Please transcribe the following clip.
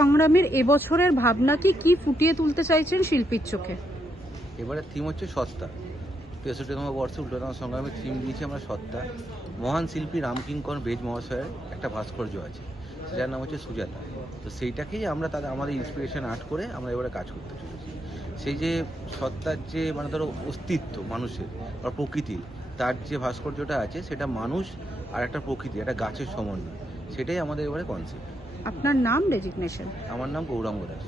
সংগ্রামের এবছরের ভাবনাকে কি ফুটিয়ে তুলতে চাইছেন শিল্পীর চোখে? এবারে থিম হচ্ছে সত্তা। তেষট্টিতম বর্ষে উল্টোতম সংগ্রামের থিম দিয়েছি আমরা সত্তা। মহান শিল্পী রামকিঙ্কর বেজ মহাশয়ের একটা ভাস্কর্য আছে, যার নাম হচ্ছে সুজাতা। তো সেইটাকেই আমরা তাদের, আমাদের ইন্সপিরেশন আর্ট করে আমরা এবারে কাজ করতে চলেছি। সেই যে সত্তার যে মানে ধরো অস্তিত্ব মানুষের বা প্রকৃতির, তার যে ভাস্কর্যটা আছে, সেটা মানুষ আর একটা প্রকৃতি, একটা গাছের সমন্বয়। সেটাই আমাদের এবারে কনসেপ্ট আপনার নাম ডেজিগনেশন আমার নাম গৌরাঙ্গ দাস।